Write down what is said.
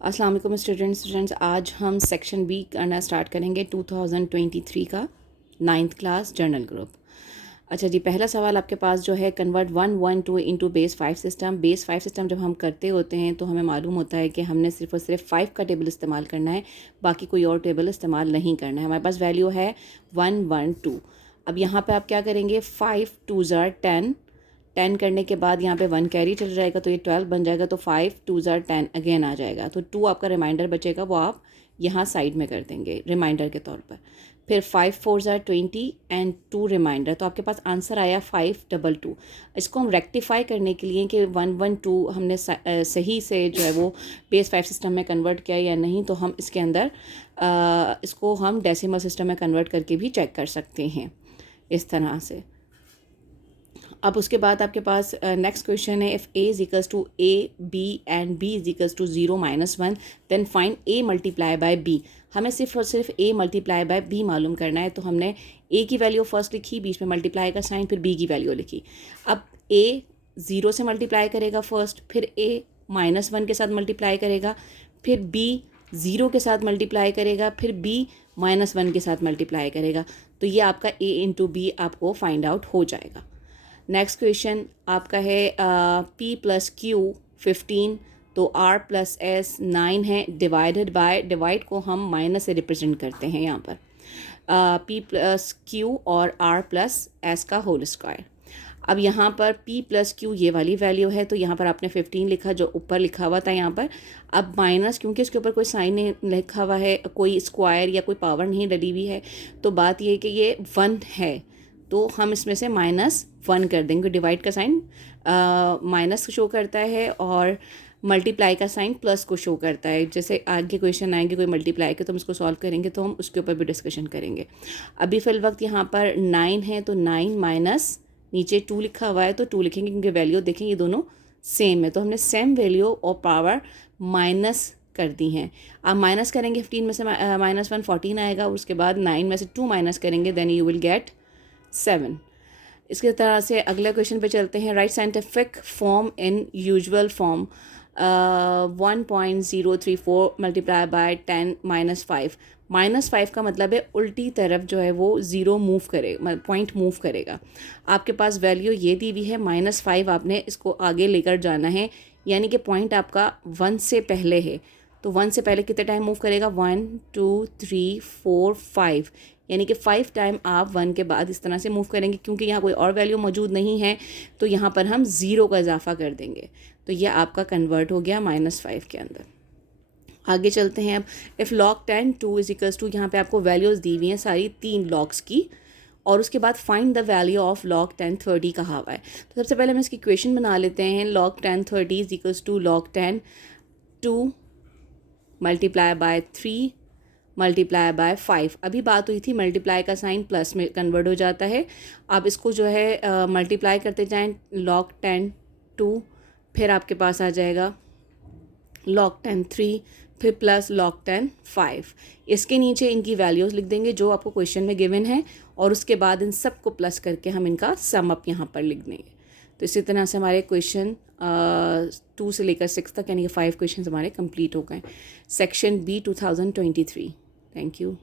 अस्सलाम वालेकुम स्टूडेंट्स, आज हम सेक्शन बी करना स्टार्ट करेंगे 2023 का 9th क्लास जर्नल ग्रुप। अच्छा जी, पहला सवाल आपके पास जो है, convert 112 into base 5 system. Base 5 system जब हम करते होते हैं तो हमें मालूम होता है कि हमने सिर्फ और सिर्फ 5 का टेबल इस्तेमाल करना है, बाकी कोई और टेबल इस्तेमाल नहीं करना है। हमारे पास वैल्यू है 112। अब यहाँ पे आप क्या करेंगे, 5 2 ज़ार 10, 10 करने के बाद यहाँ पे 1 कैरी चल जाएगा तो ये 12 बन जाएगा, तो 5 2 ज़ार 10 अगेन आ जाएगा, तो 2 आपका रिमाइंडर बचेगा, वो आप यहाँ साइड में कर देंगे रिमाइंडर के तौर पर। फिर 5 4 ज़ार 20 एंड 2 रिमाइंडर, तो आपके पास आंसर आया 522। इसको हम रेक्टिफाई करने के लिए कि 112 हमने सही से जो है वो बेस 5 सिस्टम में कन्वर्ट किया या नहीं, तो हम इसके अंदर इसको हम डेसिमल सिस्टम में कन्वर्ट करके भी चेक कर सकते हैं इस तरह से। अब उसके बाद आपके पास नेक्स्ट क्वेश्चन है, if A is equals to A B and B is equals to 0 - 1 then find A multiply by B. हमें सिर्फ और सिर्फ ए मल्टीप्लाई बाय बी मालूम करना है, तो हमने ए की वैल्यू फर्स्ट लिखी, बीच में मल्टीप्लाई का साइन, फिर बी की वैल्यू लिखी। अब ए 0 से मल्टीप्लाई करेगा फर्स्ट, फिर ए -1 के साथ मल्टीप्लाई करेगा, फिर बी 0 के साथ मल्टीप्लाई करेगा, फिर बी -1 के साथ मल्टीप्लाई करेगा, तो ये आपका ए इंटू बी आपको फाइंड आउट हो जाएगा। नेक्स्ट क्वेश्चन आपका है P + Q 15, तो R + S 9 है, डिवाइडेड बाय, डिवाइड को हम माइनस से रिप्रेजेंट करते हैं यहाँ पर, P + Q और R + S का होल स्क्वायर। अब यहाँ पर P + Q ये वाली वैल्यू है, तो यहाँ पर आपने 15 लिखा जो ऊपर लिखा हुआ था यहाँ पर। अब माइनस, क्योंकि इसके ऊपर कोई साइन नहीं लिखा हुआ है, कोई स्क्वायर या कोई पावर नहीं डली हुई है, तो बात ये है कि ये 1 है, तो हम इसमें से -1 कर देंगे। डिवाइड का साइन माइनस शो करता है और मल्टीप्लाई का साइन प्लस को शो करता है। जैसे आगे क्वेश्चन आएंगे कोई मल्टीप्लाई के, तो हम इसको सॉल्व करेंगे, तो हम उसके ऊपर भी डिस्कशन करेंगे। अभी फिल वक्त यहाँ पर 9 है, तो 9 माइनस नीचे 2 लिखा हुआ है, तो 2 लिखेंगे, क्योंकि वैल्यू देखें ये दोनों सेम है, तो हमने सेम वैल्यू और पावर माइनस कर दी हैं। आप माइनस करेंगे 15 में से -1 14 आएगा, और उसके बाद 9 में से 2 माइनस करेंगे, देन यू विल गेट 7। इसके तरह से अगले क्वेश्चन पे चलते हैं, right scientific form in usual form 1.034 multiply by 10 - 5। -5 का मतलब है उल्टी तरफ जो है वो 0 मूव करेगा, पॉइंट मूव करेगा। आपके पास वैल्यू ये दी हुई है -5, आपने इसको आगे लेकर जाना है, यानी कि पॉइंट आपका 1 से पहले है, तो 1 से पहले कितने टाइम मूव करेगा, 1 2 3 4 5, यानी कि 5 टाइम आप 1 के बाद इस तरह से मूव करेंगे। क्योंकि यहाँ कोई और वैल्यू मौजूद नहीं है, तो यहाँ पर हम 0 का इजाफा कर देंगे, तो यह आपका कन्वर्ट हो गया -5 के अंदर। आगे चलते हैं। अब if log 10 2 is equals to, यहाँ पे आपको वैल्यूज़ दी हुई हैं सारी 3 लॉग्स की, और उसके बाद find the value of log 10 30 कहा हुआ है। तो सबसे पहले हम इसकी इक्वेशन बना लेते हैं। log 10 30 is equals to log 10 2 multiply by 3 multiply by 5। अभी बात हुई थी मल्टीप्लाई का साइन प्लस में कन्वर्ट हो जाता है। आप इसको जो है मल्टीप्लाई करते जाएं, log 10 2, फिर आपके पास आ जाएगा log 10 3, फिर प्लस log 10 5। इसके नीचे इनकी वैल्यूज़ लिख देंगे जो आपको क्वेश्चन में गिवन है, और उसके बाद इन सब को प्लस करके हम इनका सम अप यहाँ पर लिख देंगे। तो इसी तरह से हमारे क्वेश्चन 2 से लेकर 6 तक, यानी कि 5 क्वेश्चन हमारे कंप्लीट हो गए। Section B 2023। Thank you.